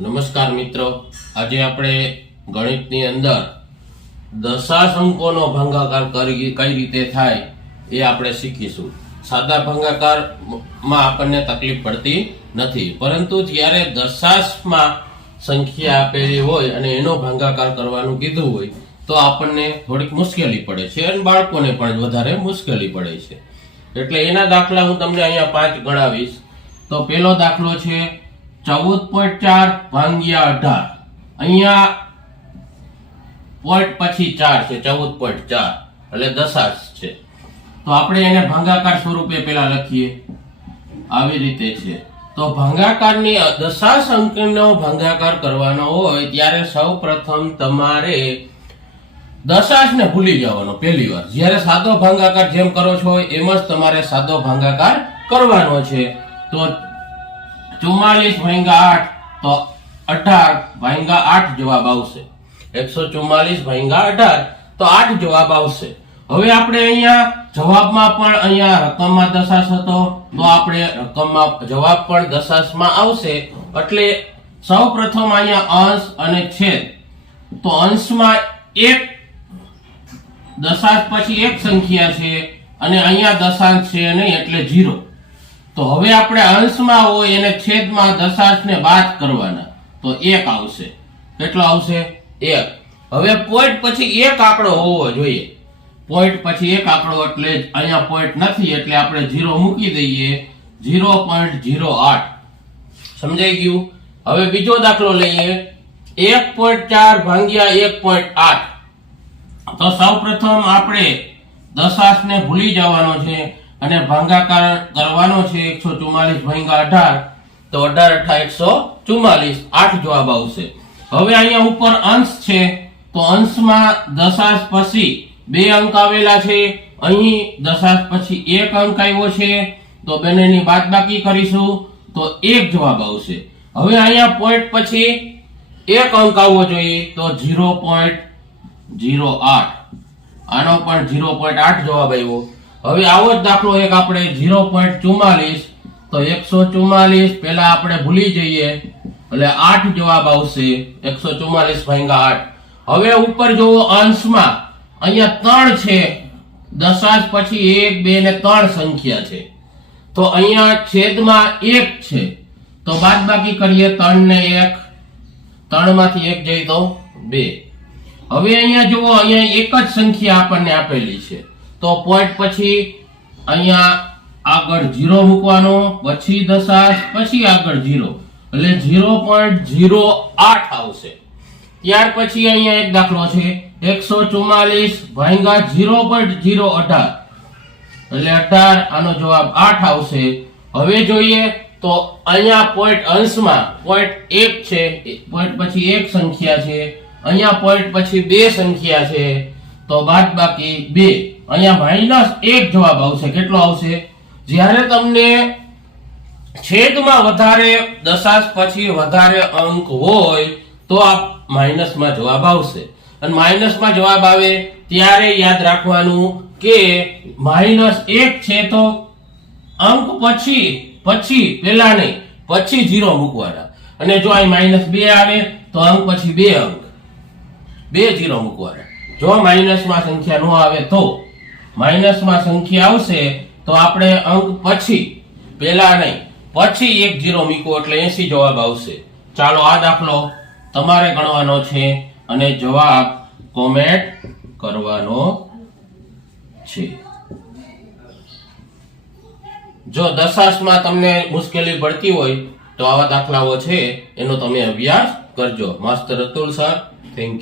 નમસ્કાર મિત્રો. આજે આપણે ગણિતની અંદર દશાંશ અંકોનો ભંગાકાર કરી કઈ રીતે થાય એ આપણે શીખીશું. સાદા ભંગાકારમાં આપણને તકલીફ પડતી નથી. પરંતુ જ્યારે દશાશમાં સંખ્યા આપેલી હોય અને એનો ભંગાકાર કરવાનું કીધું હોય, તો આપણને થોડીક મુશ્કેલી પડે છે અને બાળકોને પણ વધારે મુશ્કેલી પડે છે. એટલે એના દાખલા હું તમને અહીંયા પાંચ ગણાવીશ. તો પહેલો દાખલો છે ચૌદ પોઈન્ટ ચાર ભાંગ્યા અઢાર. અહીંયા પોઈન્ટ પછી ચાર છે, ચૌદ પોઈન્ટ ચાર. એટલે દશાંશ છે. તો આપણે એને ભાંગાકાર સ્વરૂપે પેલા લખીએ. આવી રીતે છે. તો ભાગાકારની દશાંશ અંકનો ભાંગાકાર કરવાનો હોય ત્યારે સૌ પ્રથમ તમારે દશાંશને ભૂલી જવાનો પહેલી વાર. જ્યારે સાદો ભાંગાકાર જેમ કરો છો, એમ જ તમારે સાદો ભાંગાકાર કરવાનો છે. તો ચુમ્માલીસ ભાંગા આઠ, તો અઢાર ભાંગા આઠ જવાબ આવશે. એકસો ચુમ્માલીસ ભાંગા અઢાર, તો આઠ જવાબ આવશે. હવે આપણે અહીંયા જવાબમાં પણ અહીંયા રકમમાં દશાંશ હતો, તો આપણે રકમમાં જવાબ પણ દશાંશમાં આવશે. એટલે સૌ પ્રથમ અહીંયા અંશ અને છેદ. તો અંશમાં એક દશાંશ પછી એક સંખ્યા છે, અને અહીંયા દશાંશ છે નહીં, એટલે જીરો તો હવે આપણે અંશમાં હોય એને છેદમાં દશાંશને બાદ કરવાના. તો એક આવશે. કેટલો આવશે? એક. હવે પોઈન્ટ પછી એક આંકડો હોવો જોઈએ. પોઈન્ટ પછી એક આંકડો એટલે જ અહીંયા પોઈન્ટ નથી એટલે આપણે જીરો મૂકી દઈએ. જીરો પોઈન્ટ ઝીરો આઠ. સમજાઈ ગયું? હવે બીજો દાખલો લઈએ. એક પોઈન્ટ ચાર ભાંગ્યા એક પોઈન્ટ આઠ. તો સૌ પ્રથમ આપણે દશાંશને ભૂલી જવાનો છે. અને ભાંગાકાર કરવાનો છે એકસો ચુમ્માલીસ ભાંગા અઢાર, તો અઢાર અઠા એકસો ચુમ્માલીસ આઠ જવાબ આવશે. હવે અહીંયા ઉપર અંશ છે, તો અંશમાં દશાંશ પછી બે અંક આવેલા છે. અહીં દશાંશ પછી એક અંક આવ્યો છે. તો બંનેની બાદબાકી કરીશું, તો એક જવાબ આવશે. હવે અહીંયા પોઈન્ટ પછી એક અંક આવવો જોઈએ, તો ઝીરો પોઈન્ટ જીરો આઠ. આનો પણ જીરો પોઈન્ટ આઠ જવાબ આવ્યો. હવે આવો જ દાખલો એક આપણે જીરો પોઈન્ટ ચુમ્માલીસ તો એકસો ચુમ્માલીસ પેલા આપણે ભૂલી જઈએ, એટલે આઠ જવાબ આવશે, એકસો ચુમ્માલીસ ભાંગા આઠ. હવે ઉપર જુઓ અંશમાં, અહીંયા ત્રણ છે, દશાંશ પછી એક, બે ને ત્રણ સંખ્યા છે. તો અહીંયા છેદમાં એક છે. તો બાદ બાકી કરીએ ત્રણ ને એક ત્રણમાંથી એક જઈ તો બે. હવે અહીંયા જુઓ અહીંયા એક જ સંખ્યા આપણને આપેલી છે. તો પોઈન્ટ પછી અહીંયા આગળ જીરો મૂકવાનો, પછી દશાંશ, પછી આગળ ઝીરો એટલે જીરો પોઈન્ટ ઝીરો આઠ આવશે. ત્યાર પછી અહીંયા એક દાખલો છે, એકસો ચુમ્માલીસ ભાંગા ઝીરો પોઈન્ટ ઝીરો અઢાર. એટલે અઢાર, આનો જવાબ આઠ આવશે. હવે જોઈએ તો અહીંયા પોઈન્ટ અંશમાં પોઈન્ટ એક છે પોઈન્ટ પછી એક સંખ્યા છે, અહીંયા પોઈન્ટ પછી બે સંખ્યા છે, તો બાદ બાકી બે. અહીંયા માઇનસ એક જવાબ આવશે. કેટલો આવશે? જ્યારે તમને છેદમાં વધારે દશાંશ પછી વધારે અંક હોય, તો આ માઇનસમાં જવાબ આવશે. અને માઇનસમાં જવાબ આવે ત્યારે યાદ રાખવાનું કે માઇનસ એક છે તો અંક પછી પછી પેલા નહીં, પછી જીરો મૂકવાના. અને જો અહીં માઇનસ બે આવે, તો અંક પછી બે અંક. બે જીરો મૂકવાના. જો માઇનસમાં સંખ્યા ન આવે તો માઇનસમાં સંખ્યા આવશે તો આપણે અંક પછી પેલા નહીં, પછી એક જીરો મીકો એટલે એસી જવાબ આવશે. ચાલો આ દાખલો તમારે ગણવાનો છે અને જવાબ કોમેન્ટ કરવાનો છે. જો દશાંશમાં તમને મુશ્કેલી પડતી હોય તો આવા દાખલાઓ છે, એનો તમે અભ્યાસ કરજો. માસ્તર અતુલ સર થેન્ક યુ